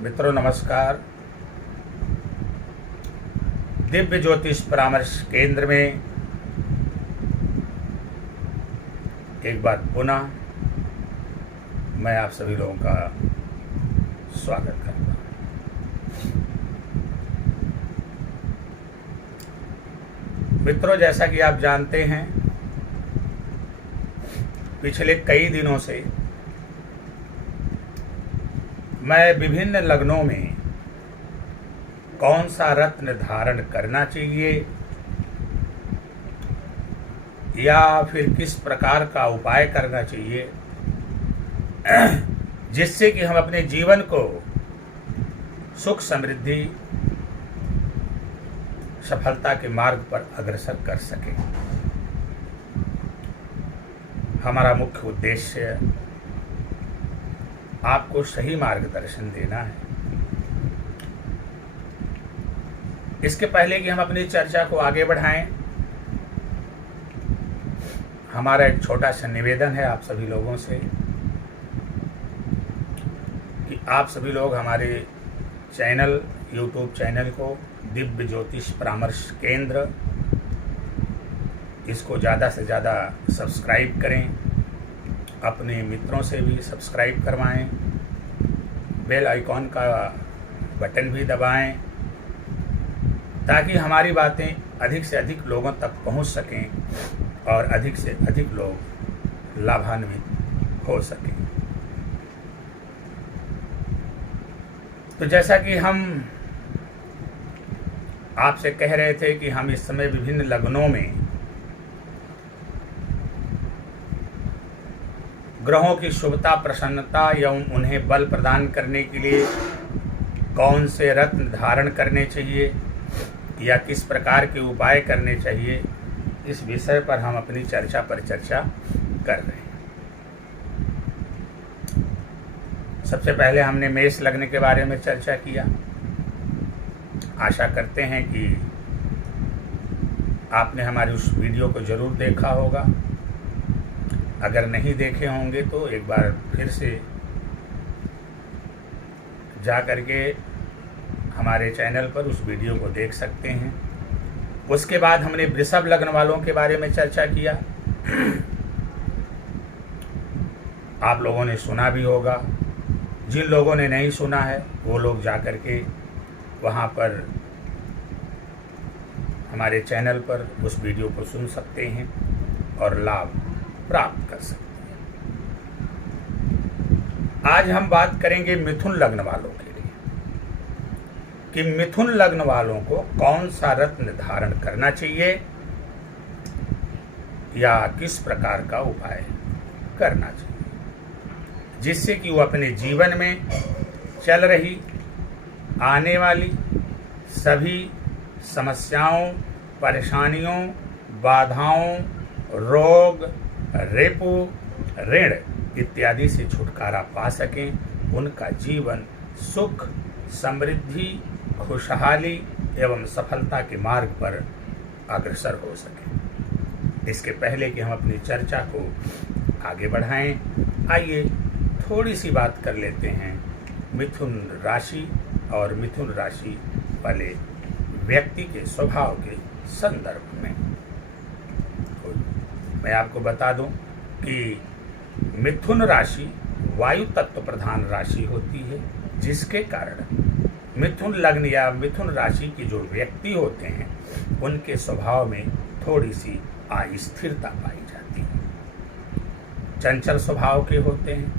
मित्रों नमस्कार। दिव्य ज्योतिष परामर्श केंद्र में एक बार पुनः मैं आप सभी लोगों का स्वागत करता हूँ। मित्रों, जैसा कि आप जानते हैं, पिछले कई दिनों से मैं विभिन्न लग्नों में कौन सा रत्न धारण करना चाहिए या फिर किस प्रकार का उपाय करना चाहिए जिससे कि हम अपने जीवन को सुख समृद्धि सफलता के मार्ग पर अग्रसर कर सकें। हमारा मुख्य उद्देश्य आपको सही मार्गदर्शन देना है। इसके पहले कि हम अपनी चर्चा को आगे बढ़ाएं, हमारा एक छोटा सा निवेदन है आप सभी लोगों से कि आप सभी लोग हमारे चैनल, यूट्यूब चैनल को दिव्य ज्योतिष परामर्श केंद्र, इसको ज़्यादा से ज़्यादा सब्सक्राइब करें, अपने मित्रों से भी सब्सक्राइब करवाएं, बेल आइकॉन का बटन भी दबाएं ताकि हमारी बातें अधिक से अधिक लोगों तक पहुंच सकें और अधिक से अधिक लोग लाभान्वित हो सकें। तो जैसा कि हम आपसे कह रहे थे कि हम इस समय विभिन्न लग्नों में ग्रहों की शुभता, प्रसन्नता एवं उन्हें बल प्रदान करने के लिए कौन से रत्न धारण करने चाहिए या किस प्रकार के उपाय करने चाहिए, इस विषय पर हम अपनी चर्चा पर चर्चा कर रहे हैं। सबसे पहले हमने मेष लग्न के बारे में चर्चा किया। आशा करते हैं कि आपने हमारी उस वीडियो को जरूर देखा होगा। अगर नहीं देखे होंगे तो एक बार फिर से जा करके हमारे चैनल पर उस वीडियो को देख सकते हैं। उसके बाद हमने वृषभ लग्न वालों के बारे में चर्चा किया। आप लोगों ने सुना भी होगा। जिन लोगों ने नहीं सुना है वो लोग जा करके वहाँ पर हमारे चैनल पर उस वीडियो को सुन सकते हैं और लाभ प्राप्त कर सकते हैं। आज हम बात करेंगे मिथुन लग्न वालों के लिए कि मिथुन लग्न वालों को कौन सा रत्न धारण करना चाहिए या किस प्रकार का उपाय करना चाहिए जिससे कि वो अपने जीवन में चल रही आने वाली सभी समस्याओं, परेशानियों, बाधाओं, रोग, रेपो, ऋण इत्यादि से छुटकारा पा सकें, उनका जीवन सुख, समृद्धि, खुशहाली एवं सफलता के मार्ग पर अग्रसर हो सके। इसके पहले कि हम अपनी चर्चा को आगे बढ़ाएं, आइए थोड़ी सी बात कर लेते हैं मिथुन राशि और मिथुन राशि वाले व्यक्ति के स्वभाव के संदर्भ में। मैं आपको बता दूं कि मिथुन राशि वायु तत्व प्रधान राशि होती है, जिसके कारण मिथुन लग्न या मिथुन राशि के जो व्यक्ति होते हैं उनके स्वभाव में थोड़ी सी अस्थिरता पाई जाती है। चंचल स्वभाव के होते हैं,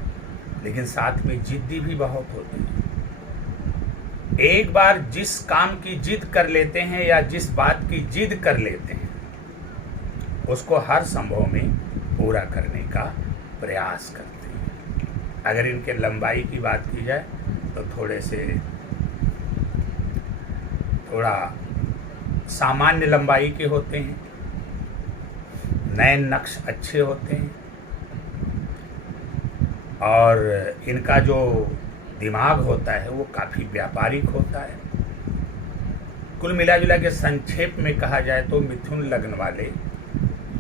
लेकिन साथ में जिद्दी भी बहुत होते हैं। एक बार जिस काम की जिद कर लेते हैं या जिस बात की जिद कर लेते हैं उसको हर संभव में पूरा करने का प्रयास करते हैं। अगर इनके लंबाई की बात की जाए तो थोड़ा सामान्य लंबाई के होते हैं, नयन नक्श अच्छे होते हैं और इनका जो दिमाग होता है वो काफ़ी व्यापारिक होता है। कुल मिला जुला के संक्षेप में कहा जाए तो मिथुन लग्न वाले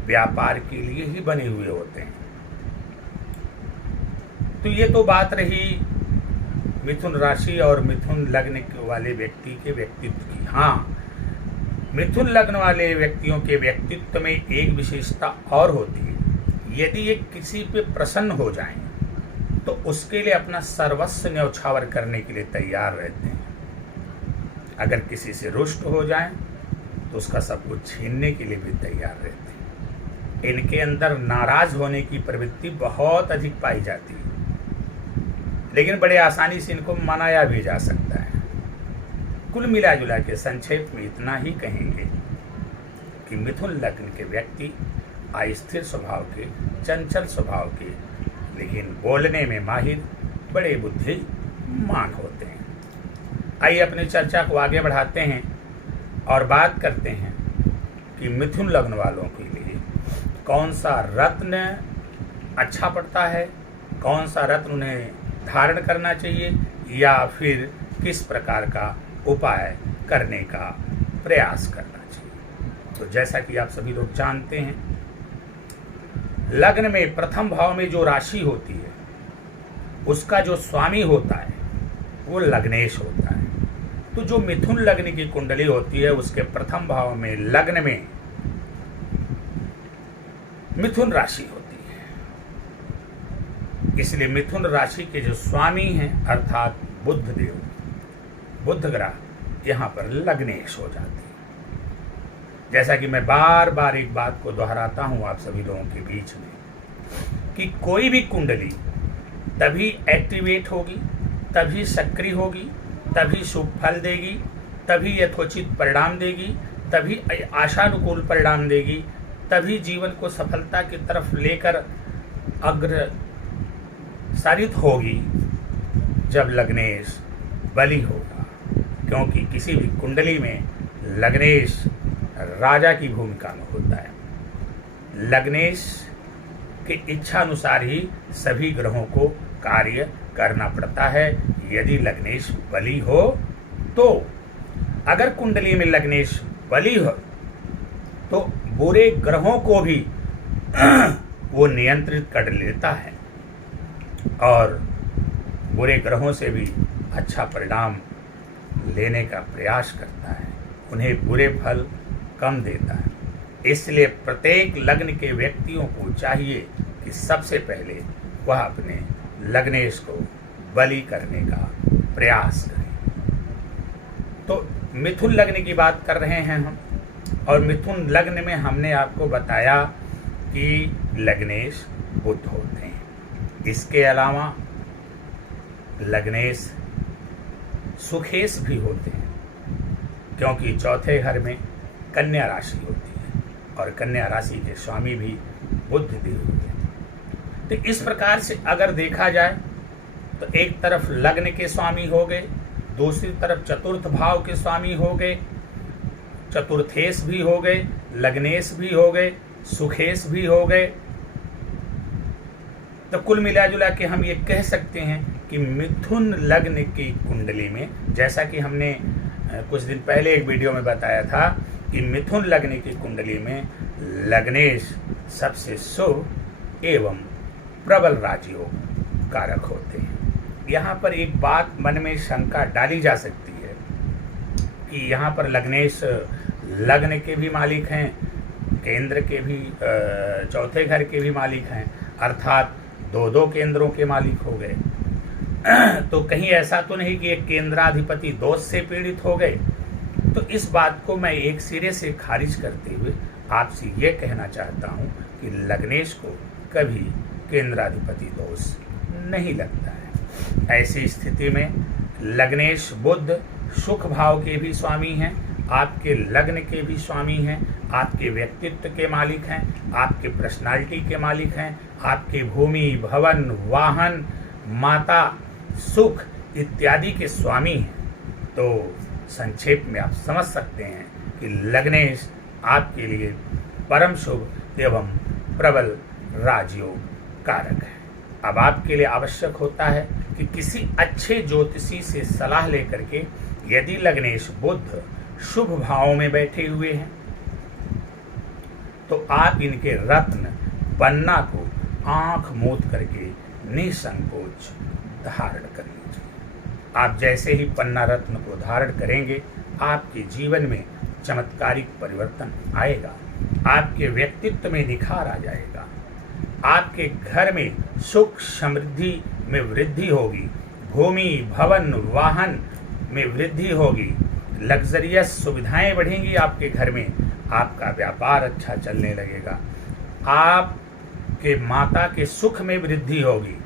व्यापार के लिए ही बने हुए होते हैं। तो ये तो बात रही मिथुन राशि और मिथुन लग्न वाले व्यक्ति के व्यक्तित्व की। हाँ, मिथुन लग्न वाले व्यक्तियों के व्यक्तित्व में एक विशेषता और होती है, यदि ये किसी पे प्रसन्न हो जाएं तो उसके लिए अपना सर्वस्व न्यौछावर करने के लिए तैयार रहते हैं। अगर किसी से रुष्ट हो जाएं तो उसका सब कुछ छीनने के लिए भी तैयार रहते हैं। इनके अंदर नाराज होने की प्रवृत्ति बहुत अधिक पाई जाती है, लेकिन बड़े आसानी से इनको मनाया भी जा सकता है। कुल मिला जुला के संक्षेप में इतना ही कहेंगे कि मिथुन लग्न के व्यक्ति अस्थिर स्वभाव के, चंचल स्वभाव के, लेकिन बोलने में माहिर, बड़े बुद्धिमान होते हैं। आइए अपनी चर्चा को आगे बढ़ाते हैं और बात करते हैं कि मिथुन लग्न वालों के लिए कौन सा रत्न अच्छा पड़ता है, कौन सा रत्न उन्हें धारण करना चाहिए, या फिर किस प्रकार का उपाय करने का प्रयास करना चाहिए। तो जैसा कि आप सभी लोग जानते हैं, लग्न में प्रथम भाव में जो राशि होती है उसका जो स्वामी होता है वो लग्नेश होता है। तो जो मिथुन लग्न की कुंडली होती है उसके प्रथम भाव में लग्न में मिथुन राशि होती है, इसलिए मिथुन राशि के जो स्वामी हैं अर्थात बुध देव, बुध ग्रह यहाँ पर लग्नेश हो जाते हैं। जैसा कि मैं बार बार एक बात को दोहराता हूँ आप सभी लोगों के बीच में कि कोई भी कुंडली तभी एक्टिवेट होगी, तभी सक्रिय होगी, तभी शुभ फल देगी, तभी यथोचित परिणाम देगी, तभी आशानुकूल परिणाम देगी, तभी जीवन को सफलता की तरफ लेकर अग्रसरित होगी जब लग्नेश बली होगा। क्योंकि किसी भी कुंडली में लग्नेश राजा की भूमिका में होता है। लग्नेश के इच्छा अनुसार ही सभी ग्रहों को कार्य करना पड़ता है। यदि लग्नेश बली हो तो, अगर कुंडली में लग्नेश बली हो तो बुरे ग्रहों को भी वो नियंत्रित कर लेता है और बुरे ग्रहों से भी अच्छा परिणाम लेने का प्रयास करता है, उन्हें बुरे फल कम देता है। इसलिए प्रत्येक लग्न के व्यक्तियों को चाहिए कि सबसे पहले वह अपने लग्नेश को बलि करने का प्रयास करें। तो मिथुन लग्न की बात कर रहे हैं हम, और मिथुन लग्न में हमने आपको बताया कि लग्नेश बुध होते हैं। इसके अलावा लग्नेश सुखेश भी होते हैं, क्योंकि चौथे घर में कन्या राशि होती है और कन्या राशि के स्वामी भी बुध देव होते हैं। तो इस प्रकार से अगर देखा जाए तो एक तरफ लग्न के स्वामी हो गए, दूसरी तरफ चतुर्थ भाव के स्वामी हो गए, चतुर्थेश भी हो गए, लग्नेश भी हो गए, सुखेश भी हो गए। तो कुल मिला जुला के हम ये कह सकते हैं कि मिथुन लग्न की कुंडली में, जैसा कि हमने कुछ दिन पहले एक वीडियो में बताया था कि मिथुन लग्न की कुंडली में लग्नेश सबसे शुभ एवं प्रबल राजयोग कारक होते हैं। यहाँ पर एक बात मन में शंका डाली जा सकती है कि यहाँ पर लग्नेश लग्न के भी मालिक हैं, केंद्र के भी, चौथे घर के भी मालिक हैं, अर्थात दो केंद्रों के मालिक हो गए। तो कहीं ऐसा तो नहीं कि एक केंद्राधिपति दोष से पीड़ित हो गए। तो इस बात को मैं एक सिरे से खारिज करते हुए आपसे ये कहना चाहता हूँ कि लग्नेश को कभी केंद्राधिपति दोष नहीं लगता है। ऐसी स्थिति में लग्नेश बुध सुख भाव के भी स्वामी हैं, आपके लग्न के भी स्वामी हैं, आपके व्यक्तित्व के मालिक हैं, आपके पर्सनालिटी के मालिक हैं, आपके भूमि, भवन, वाहन, माता, सुख इत्यादि के स्वामी हैं। तो संक्षेप में आप समझ सकते हैं कि लग्नेश आपके लिए परम शुभ एवं प्रबल राजयोग कारक है। अब आपके लिए आवश्यक होता है कि किसी अच्छे ज्योतिषी से सलाह लेकर के, यदि लग्नेश बुध शुभ भाव में बैठे हुए हैं तो आप इनके रत्न पन्ना को आंख मूंद करके निसंकोच धारण कर लीजिए। आप जैसे ही पन्ना रत्न को धारण करेंगे, आपके जीवन में चमत्कारिक परिवर्तन आएगा, आपके व्यक्तित्व में निखार आ जाएगा, आपके घर में सुख समृद्धि में वृद्धि होगी, भूमि भवन वाहन में वृद्धि होगी, लग्जरियस सुविधाएं बढ़ेंगी आपके घर में, आपका व्यापार अच्छा चलने लगेगा, आपके माता के सुख में वृद्धि होगी।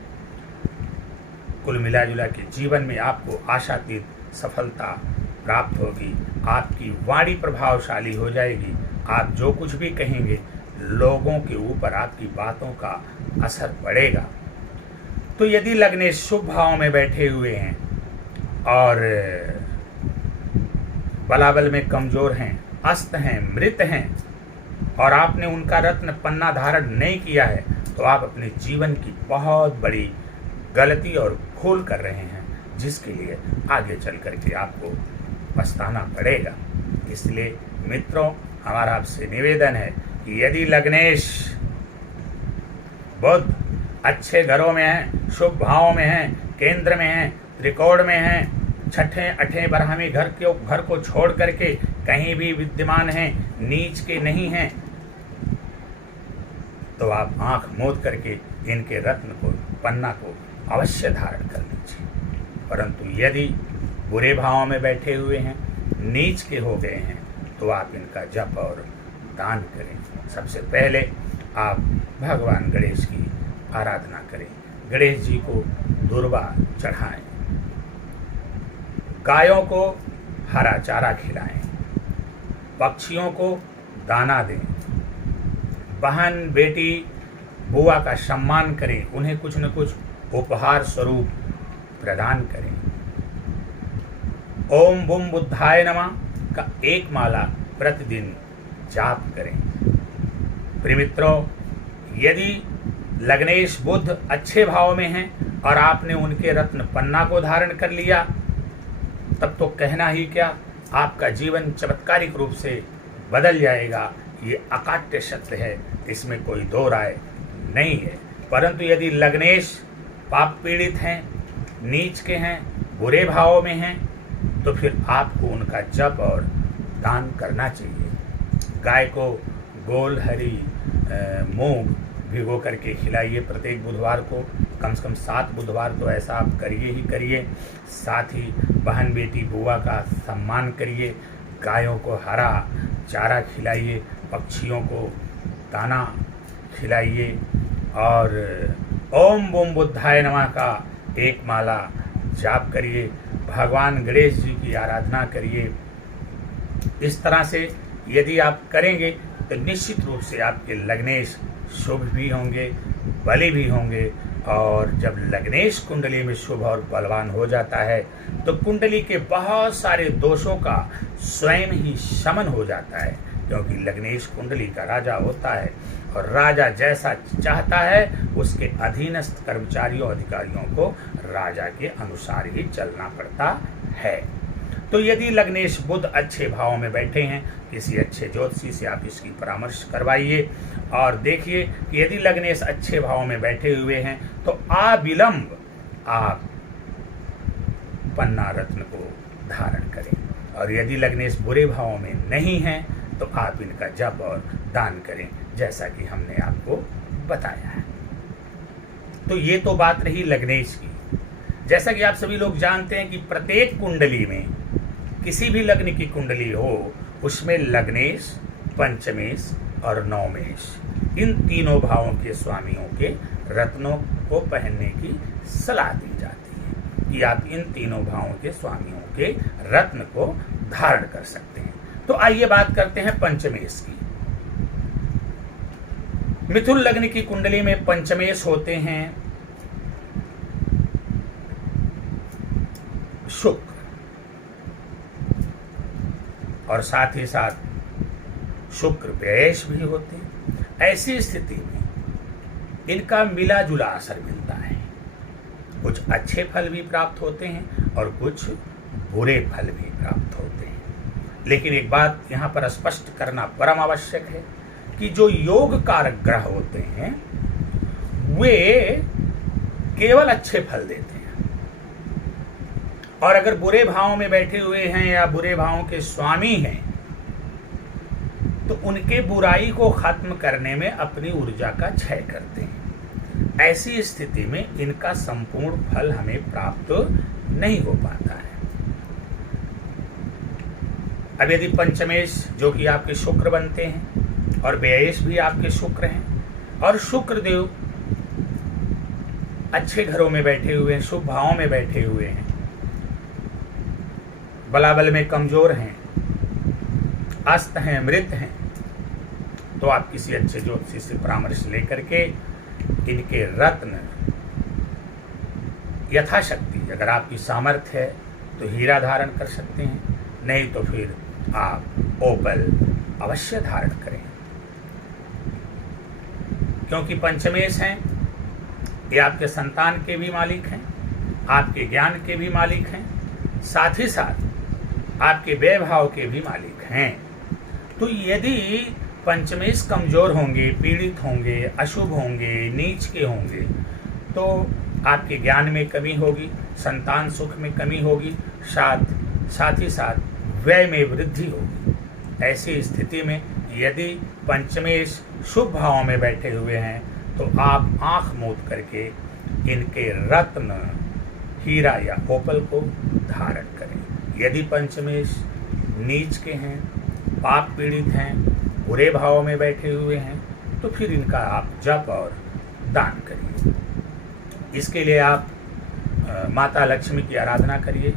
कुल मिला जुला के जीवन में आपको आशातीत सफलता प्राप्त होगी, आपकी वाणी प्रभावशाली हो जाएगी, आप जो कुछ भी कहेंगे लोगों के ऊपर आपकी बातों का असर पड़ेगा। तो यदि लग्नेश शुभ भाव में बैठे हुए हैं और बलाबल में कमजोर हैं, अस्त हैं, मृत हैं और आपने उनका रत्न पन्ना धारण नहीं किया है, तो आप अपने जीवन की बहुत बड़ी गलती और भूल कर रहे हैं, जिसके लिए आगे चल करके आपको पछताना पड़ेगा। इसलिए मित्रों, हमारा आपसे निवेदन है कि यदि लग्नेश बुध अच्छे घरों में हैं, शुभ भावों में हैं, केंद्र में हैं, त्रिकोण में हैं, छठे अठे बरहमी घर को छोड़ करके कहीं भी विद्यमान हैं, नीच के नहीं हैं, तो आप आंख मूंद करके इनके रत्न को पन्ना को अवश्य धारण कर लीजिए। परंतु यदि बुरे भावों में बैठे हुए हैं, नीच के हो गए हैं, तो आप इनका जप और दान करें। सबसे पहले आप भगवान गणेश की आराधना करें, गणेश जी को दुर्वा चढ़ाएं, गायों को हरा चारा खिलाएं, पक्षियों को दाना दें, बहन बेटी बुआ का सम्मान करें, उन्हें कुछ न कुछ उपहार स्वरूप प्रदान करें। ओम बुम बुद्धाय नमः का एक माला प्रतिदिन जाप करें। प्रिय मित्रों, यदि लग्नेश बुध अच्छे भाव में हैं और आपने उनके रत्न पन्ना को धारण कर लिया, तब तो कहना ही क्या, आपका जीवन चमत्कारिक रूप से बदल जाएगा। ये अकाट्य सत्य है, इसमें कोई दो राय नहीं है। परंतु यदि लग्नेश पाप पीड़ित हैं, नीच के हैं, बुरे भावों में हैं, तो फिर आपको उनका जप और दान करना चाहिए। गाय को गोल हरी मूंग भिगो करके खिलाइए प्रत्येक बुधवार को, कम से कम 7 बुधवार तो ऐसा आप करिए ही करिए। साथ ही बहन बेटी बुआ का सम्मान करिए, गायों को हरा चारा खिलाइए, पक्षियों को दाना खिलाइए और ओम बूम बुद्धाय नमः का एक माला जाप करिए, भगवान गणेश जी की आराधना करिए। इस तरह से यदि आप करेंगे तो निश्चित रूप से आपके लग्नेश शुभ भी होंगे, बली भी होंगे। और जब लग्नेश कुंडली में शुभ और बलवान हो जाता है तो कुंडली के बहुत सारे दोषों का स्वयं ही शमन हो जाता है, क्योंकि लग्नेश कुंडली का राजा होता है और राजा जैसा चाहता है उसके अधीनस्थ कर्मचारियों अधिकारियों को राजा के अनुसार ही चलना पड़ता है। तो यदि लग्नेश बुध अच्छे भाव में बैठे हैं, किसी अच्छे ज्योतिषी से आप इसकी परामर्श करवाइए और देखिए कि यदि लग्नेश अच्छे भाव में बैठे हुए हैं तो अविलंब आप पन्ना रत्न को धारण करें। और यदि लग्नेश बुरे भाव में नहीं हैं तो आप इनका जप और दान करें, जैसा कि हमने आपको बताया है। तो ये तो बात रही लग्नेश की। जैसा कि आप सभी लोग जानते हैं कि प्रत्येक कुंडली में, किसी भी लग्न की कुंडली हो, उसमें लग्नेश, पंचमेश और नवमेश, इन तीनों भावों के स्वामियों के रत्नों को पहनने की सलाह दी जाती है कि आप इन तीनों भावों के स्वामियों के रत्न को धारण कर सकते हैं। तो आइए बात करते हैं पंचमेश की। मिथुन लग्न की कुंडली में पंचमेश होते हैं शुक्र और साथ ही साथ शुक्र व्ययश भी होते हैं। ऐसी स्थिति में इनका मिला जुला असर मिलता है। कुछ अच्छे फल भी प्राप्त होते हैं और कुछ बुरे फल भी प्राप्त होते हैं। लेकिन एक बात यहाँ पर स्पष्ट करना परम आवश्यक है कि जो योग कारक ग्रह होते हैं वे केवल अच्छे फल देते हैं और अगर बुरे भाव में बैठे हुए हैं या बुरे भावों के स्वामी हैं तो उनके बुराई को खत्म करने में अपनी ऊर्जा का क्षय करते हैं। ऐसी स्थिति में इनका संपूर्ण फल हमें प्राप्त नहीं हो पाता है। अब यदि पंचमेश जो कि आपके शुक्र बनते हैं और व्ययेश भी आपके शुक्र हैं और शुक्र देव अच्छे घरों में बैठे हुए हैं, शुभ भावों में बैठे हुए हैं, बलाबल में कमजोर हैं, अस्त हैं, मृत हैं, तो आप किसी अच्छे ज्योतिषी से परामर्श लेकर के इनके रत्न यथाशक्ति, अगर आपकी सामर्थ्य है तो हीरा धारण कर सकते हैं, नहीं तो फिर आप ओपल अवश्य धारण करें। क्योंकि पंचमेश हैं, ये आपके संतान के भी मालिक हैं, आपके ज्ञान के भी मालिक हैं, साथ ही साथ आपके वैभाव के भी मालिक हैं। तो यदि पंचमेश कमजोर होंगे, पीड़ित होंगे, अशुभ होंगे, नीच के होंगे, तो आपके ज्ञान में कमी होगी, संतान सुख में कमी होगी, साथ ही साथ व्यय में वृद्धि होगी। ऐसी स्थिति में यदि पंचमेश शुभ भावों में बैठे हुए हैं तो आप आंख मूंद करके इनके रत्न, हीरा या ओपल को धारण करें। यदि पंचमेश नीच के हैं, पाप पीड़ित हैं, बुरे भावों में बैठे हुए हैं, तो फिर इनका आप जप और दान करिए। इसके लिए आप माता लक्ष्मी की आराधना करिए।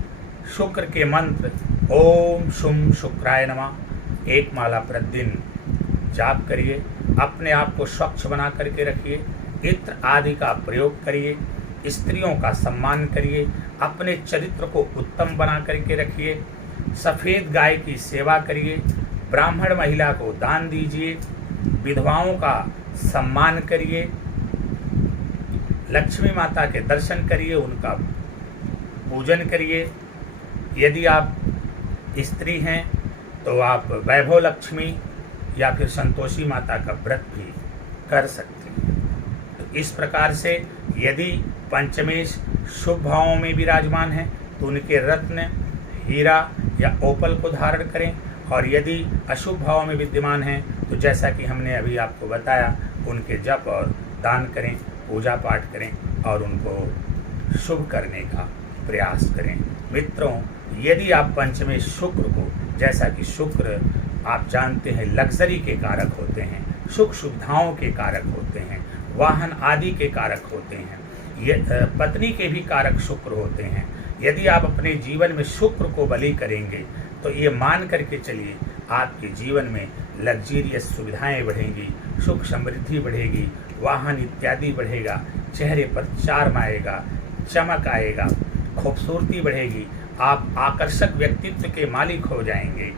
शुक्र के मंत्र ओम शुम शुक्राय नमः एक माला प्रतिदिन जाप करिए। अपने आप को स्वच्छ बना करके रखिए। इत्र आदि का प्रयोग करिए। स्त्रियों का सम्मान करिए। अपने चरित्र को उत्तम बना करके रखिए। सफ़ेद गाय की सेवा करिए। ब्राह्मण महिला को दान दीजिए। विधवाओं का सम्मान करिए। लक्ष्मी माता के दर्शन करिए, उनका पूजन करिए। यदि आप स्त्री हैं तो आप वैभव लक्ष्मी या फिर संतोषी माता का व्रत भी कर सकते हैं। तो इस प्रकार से यदि पंचमेश शुभ भावों में विराजमान है तो उनके रत्न, हीरा या ओपल को धारण करें, और यदि अशुभ भाव में विद्यमान हैं तो जैसा कि हमने अभी आपको बताया, उनके जप और दान करें, पूजा पाठ करें और उनको शुभ करने का प्रयास करें। मित्रों, यदि आप पंचमेश शुक्र को, जैसा कि शुक्र आप जानते हैं लग्जरी के कारक होते हैं, सुख सुविधाओं के कारक होते हैं, वाहन आदि के कारक होते हैं, ये पत्नी के भी कारक शुक्र होते हैं। यदि आप अपने जीवन में शुक्र को बलि करेंगे तो ये मान करके चलिए आपके जीवन में लग्जीरियस सुविधाएं बढ़ेंगी, सुख समृद्धि बढ़ेगी, वाहन इत्यादि बढ़ेगा, चेहरे पर चार्म आएगा, चमक आएगा, खूबसूरती बढ़ेगी, आप आकर्षक व्यक्तित्व के मालिक हो जाएंगे।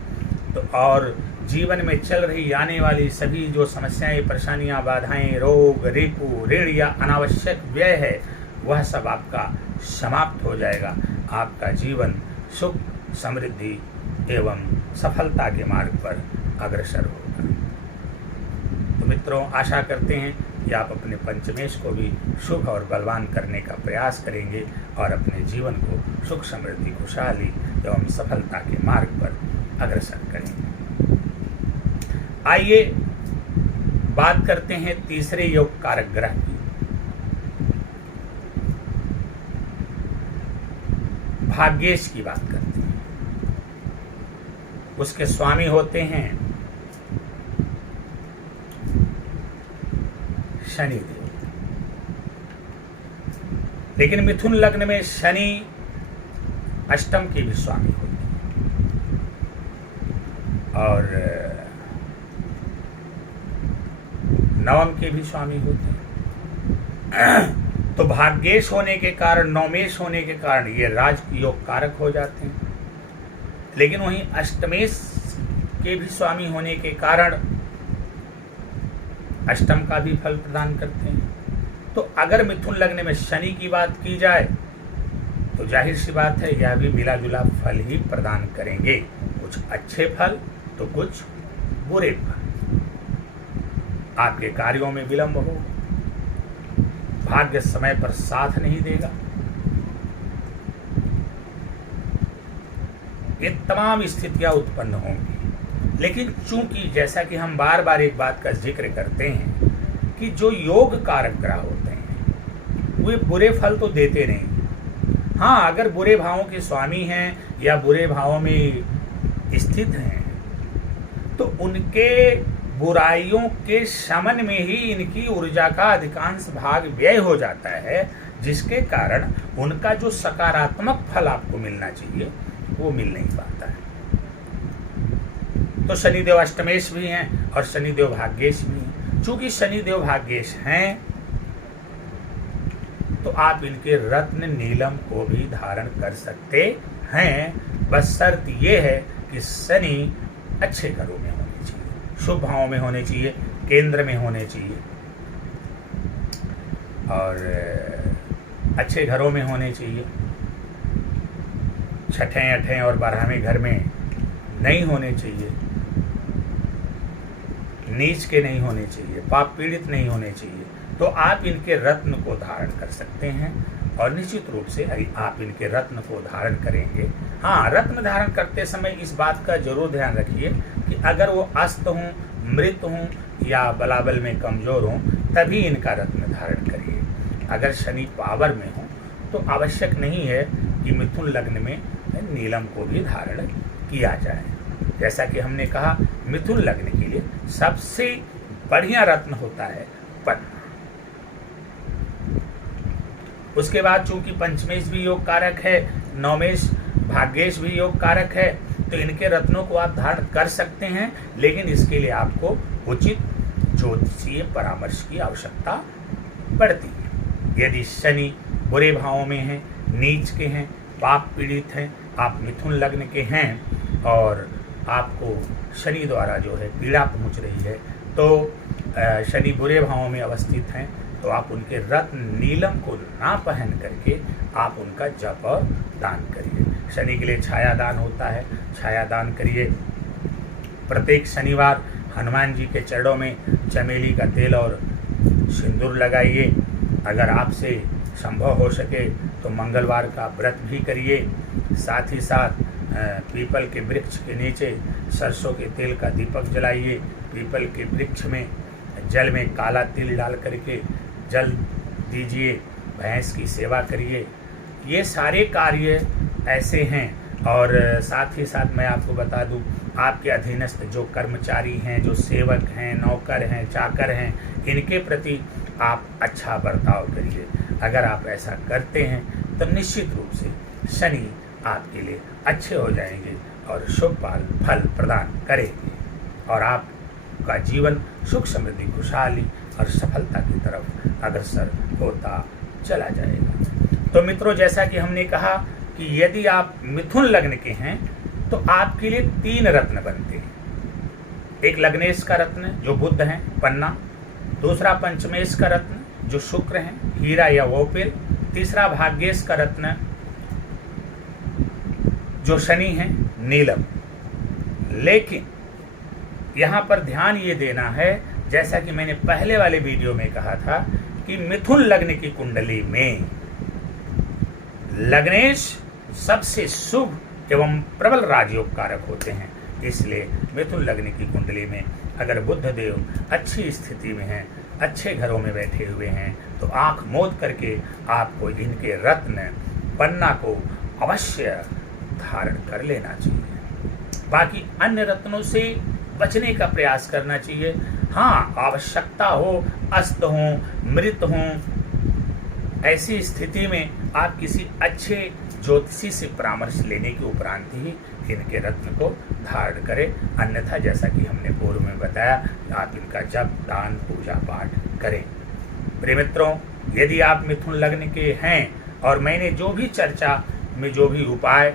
तो और जीवन में चल रही आने वाली सभी जो समस्याएं, परेशानियां, बाधाएं, रोग, रिपु, ऋण या अनावश्यक व्यय है, वह सब आपका समाप्त हो जाएगा। आपका जीवन सुख, समृद्धि एवं सफलता के मार्ग पर अग्रसर होगा। तो मित्रों, आशा करते हैं कि आप अपने पंचमेश को भी शुभ और बलवान करने का प्रयास करेंगे और अपने जीवन को सुख, समृद्धि, खुशहाली एवं सफलता के मार्ग पर अग्रसर करेंगे। आइए बात करते हैं तीसरे योग कारक ग्रह की। भाग्येश की बात करते हैं। उसके स्वामी होते हैं शनिदेव। लेकिन मिथुन लग्न में शनि अष्टम के भी स्वामी होते हैं और नवम के भी स्वामी होते हैं। तो भाग्येश होने के कारण, नवमेश होने के कारण ये राजयोग कारक हो जाते हैं। लेकिन वहीं अष्टमेश के भी स्वामी होने के कारण अष्टम का भी फल प्रदान करते हैं। तो अगर मिथुन लग्न में शनि की बात की जाए तो जाहिर सी बात है यह भी मिला जुला फल ही प्रदान करेंगे। कुछ अच्छे फल तो कुछ बुरे फल। आपके कार्यों में विलंब हो, भाग्य समय पर साथ नहीं देगा, ये तमाम स्थितियां उत्पन्न होंगी। लेकिन चूंकि जैसा कि हम बार बार एक बात का जिक्र करते हैं कि जो योग कारक ग्रह होते हैं वे बुरे फल तो देते नहीं। हाँ, अगर बुरे भावों के स्वामी हैं या बुरे भावों में स्थित हैं तो उनके बुराइयों के शमन में ही इनकी ऊर्जा का अधिकांश भाग व्यय हो जाता है, जिसके कारण उनका जो सकारात्मक फल आपको मिलना चाहिए वो मिल नहीं पाता है। तो शनिदेव अष्टमेश भी हैं और शनिदेव भाग्येश भी हैं। चूंकि शनिदेव भाग्येश हैं तो आप इनके रत्न नीलम को भी धारण कर सकते हैं। बस शर्त यह है कि शनि अच्छे घरों में होने चाहिए, शुभ भावों में होने चाहिए, केंद्र में होने चाहिए और अच्छे घरों में होने चाहिए। छठें, अठें और 12वें घर में नहीं होने चाहिए, नीच के नहीं होने चाहिए, पाप पीड़ित नहीं होने चाहिए। तो आप इनके रत्न को धारण कर सकते हैं और निश्चित रूप से आप इनके रत्न को धारण करेंगे। हाँ, रत्न धारण करते समय इस बात का जरूर ध्यान रखिए कि अगर वो अस्त हों, मृत हों या बलाबल में कमजोर हों तभी इनका रत्न धारण करिए। अगर शनि पावर में हो तो आवश्यक नहीं है कि मिथुन लग्न में नीलम को भी धारण किया जाए। जैसा कि हमने कहा, मिथुन लग्न के लिए सबसे बढ़िया रत्न होता है पद्म। उसके बाद चूंकि पंचमेश भी योग कारक है, नवमेश भाग्येश भी योग कारक है, तो इनके रत्नों को आप धारण कर सकते हैं, लेकिन इसके लिए आपको उचित ज्योतिषीय परामर्श की आवश्यकता पड़ती है। यदि शनि बुरे भावों में हैं, नीच के हैं, पाप पीड़ित हैं, आप मिथुन लग्न के हैं और आपको शनि द्वारा जो है पीड़ा पहुंच रही है, तो शनि बुरे भावों में अवस्थित हैं, तो आप उनके रत्न नीलम को ना पहन करके आप उनका जप और दान करिए। शनि के लिए छाया दान होता है, छाया दान करिए। प्रत्येक शनिवार हनुमान जी के चरणों में चमेली का तेल और सिंदूर लगाइए। अगर आपसे संभव हो सके तो मंगलवार का व्रत भी करिए। साथ ही साथ पीपल के वृक्ष के नीचे सरसों के तेल का दीपक जलाइए। पीपल के वृक्ष में जल में काला तिल डाल करके जल दीजिए, भैंस की सेवा करिए। ये सारे कार्य ऐसे हैं। और साथ ही साथ मैं आपको बता दूं, आपके अधीनस्थ जो कर्मचारी हैं, जो सेवक हैं, नौकर हैं, चाकर हैं, इनके प्रति आप अच्छा बर्ताव करिए। अगर आप ऐसा करते हैं तो निश्चित रूप से शनि आपके लिए अच्छे हो जाएंगे और शुभ फल प्रदान करेंगे और आपका जीवन सुख समृद्धि खुशहाली और सफलता की तरफ अग्रसर होता चला जाएगा। तो मित्रों, जैसा कि हमने कहा कि यदि आप मिथुन लग्न के हैं तो आपके लिए 3 रत्न बनते हैं। एक लग्नेश का रत्न जो बुध हैं, पन्ना। दूसरा पंचमेश का रत्न जो शुक्र हैं, हीरा या वोपिल। तीसरा भाग्येश का रत्न जो शनि है, नीलम। लेकिन यहाँ पर ध्यान ये देना है, जैसा कि मैंने पहले वाले वीडियो में कहा था कि मिथुन लग्न की कुंडली में लग्नेश सबसे शुभ एवं प्रबल राजयोग कारक होते हैं। इसलिए मिथुन लग्न की कुंडली में अगर बुध देव अच्छी स्थिति में हैं, अच्छे घरों में बैठे हुए हैं, तो आंख मूंद करके आपको इनके रत्न पन्ना को अवश्य धारण कर लेना चाहिए। बाकी अन्य रत्नों से बचने का प्रयास करना चाहिए। हाँ, आवश्यकता हो, अस्त हो, मृत हो, ऐसी स्थिति में आप किसी अच्छे ज्योतिषी से परामर्श लेने के उपरांत ही इनके रत्न को धारण करें। अन्यथा जैसा कि हमने पूर्व में बताया, आप इनका जप, दान, पूजा पाठ करें। प्रिय मित्रों, यदि आप मिथुन लग्न के हैं और मैंने जो भी चर्चा में जो भी उपाय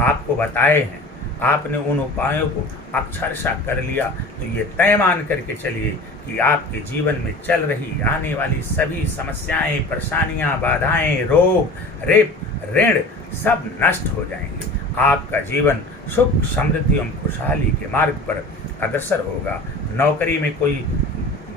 आपको बताए हैं, आपने उन उपायों को अक्षरशः कर लिया, तो ये तय मान करके चलिए कि आपके जीवन में चल रही आने वाली सभी समस्याएं, परेशानियां, बाधाएं, रोग, रेप, ऋण सब नष्ट हो जाएंगे। आपका जीवन सुख समृद्धि एवं खुशहाली के मार्ग पर अग्रसर होगा। नौकरी में कोई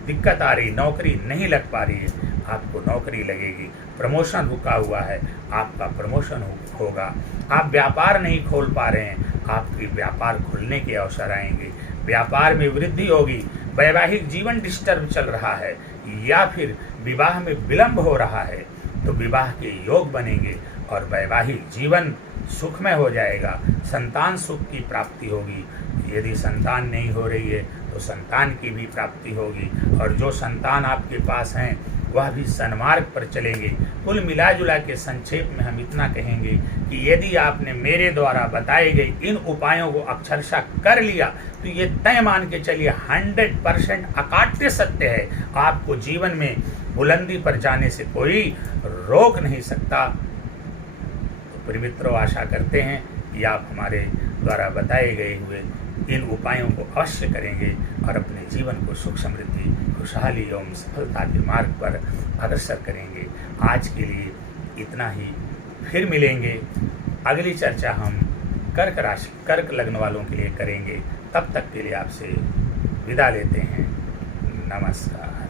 दिक्कत आ रही, नौकरी नहीं लग पा रही है, आपको नौकरी लगेगी। प्रमोशन रुका हुआ है, आपका प्रमोशन होगा। आप व्यापार नहीं खोल पा रहे हैं, आपके व्यापार खुलने के अवसर आएंगे। व्यापार में वृद्धि होगी। वैवाहिक जीवन डिस्टर्ब चल रहा है या फिर विवाह में विलंब हो रहा है तो विवाह के योग बनेंगे और वैवाहिक जीवन सुखमय हो जाएगा। संतान सुख की प्राप्ति होगी। यदि संतान नहीं हो रही है तो संतान की भी प्राप्ति होगी और जो संतान आपके पास हैं वह भी सन्मार्ग पर चलेंगे। कुल मिला जुला के संक्षेप में हम इतना कहेंगे कि यदि आपने मेरे द्वारा बताए गए इन उपायों को अक्षरशः कर लिया तो ये तय मान के चलिए 100% अकाट्य सत्य है, आपको जीवन में बुलंदी पर जाने से कोई रोक नहीं सकता। तो प्रिय मित्रों, आशा करते हैं कि आप हमारे द्वारा बताए गए हुए इन उपायों को अवश्य करेंगे और अपने जीवन को सुख समृद्धि खुशहाली एवं सफलता के मार्ग पर अग्रसर करेंगे। आज के लिए इतना ही, फिर मिलेंगे। अगली चर्चा हम कर्क लग्न वालों के लिए करेंगे। तब तक के लिए आपसे विदा लेते हैं। नमस्कार।